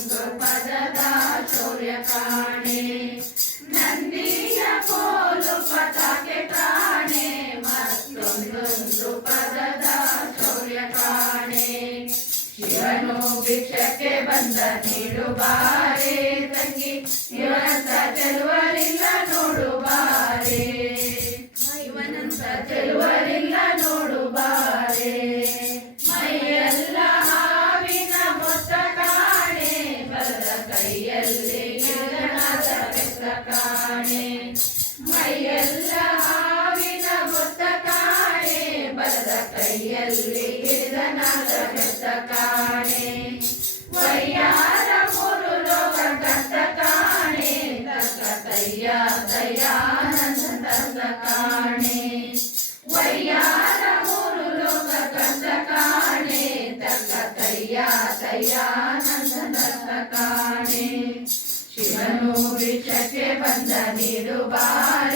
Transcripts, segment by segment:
ಮತ್ತೊಂದು ಪದದ ಶೌರ್ಯ ಕಾಣೆ ನಂದಿಯ ಕೋಲು ಪತಾಕೆ ಕಾಣೆ ಮತ್ತೊಂದೊಂದು ಪದದ ಶೌರ್ಯ ಕಾಣೆ ಶಿವನು ಭಿಕ್ಷಕ್ಕೆ ಬಂದ ನೀಡುಬಾರೆ ತಂಗಿ ಇವನಂತ ಚೆಲುವರಿಲ್ಲ ನೋಡುಬಾರೆ ಇವನಂತ ಚೆಲುವರಿಲ್ಲ ಶಿವನು ಭಿಕ್ಷಕ್ಕೆ ಬಂದ ನೀಡು ಬಾರೆ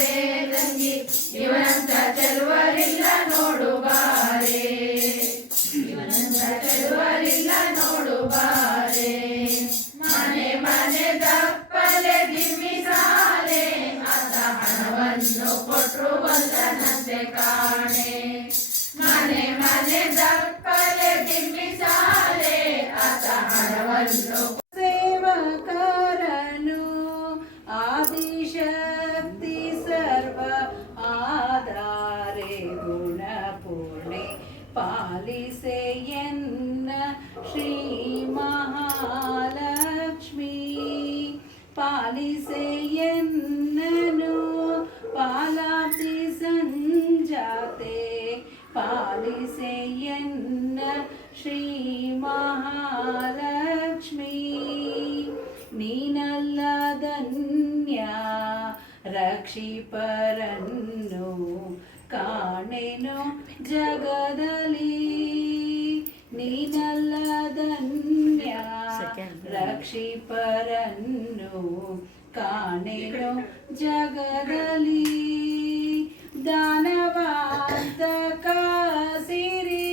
ಪಾಲಿಸೆ ಎನ್ನನು ಪಾಲಾತಿ ಸಂಜಾತೆ ಪಾಲಿಸೆ ಎನ್ನ ಶ್ರೀ ಮಹಾಲಕ್ಷ್ಮಿ ನೀನಲ್ಲದನ್ಯ ರಕ್ಷಿಪರನ್ನು ಕಾಣೆನು ಜಗದಲ್ಲಿ ನೀನಲ್ಲದನ್ಯ ರಕ್ಷಿಪರನ್ನು ಕಾಣೆನು ಜಗದಲ್ಲಿ ದಾನವಾಂತ ಕಾಸಿರಿ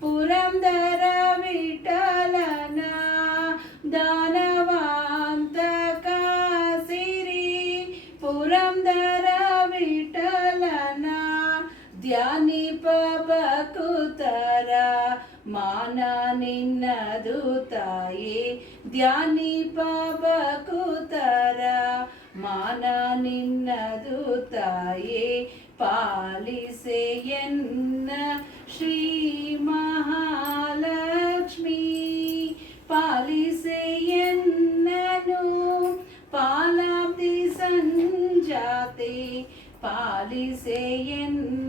ಪುರಂದರ ವಿಠಲನ ದಾನವಾಂತ ಕಾಸಿರಿ ಪುರಂದರ ವಿಠಲನ ಧ್ಯಾನಿಪ ಬಕುತರ ಮಾನ ನಿನ್ನದು ತಾಯೇ ಧ್ಯಾನಿಪ ಬಕುತರ ಮಾನ ನಿನ್ನದು ತಾಯೇ ಪಾಲಿಸೆ ಎನ್ನ ಶ್ರೀ ಮಹಾಲಕ್ಷ್ಮಿ ಪಾಲಿಸೆ ಎನ್ನನು ಪಾಲಾಬ್ದಿ ಸಂಜಾತೆ ಪಾಲಿಸೆ ಎನ್ನ ಶ್ರೀ ಮಹಾ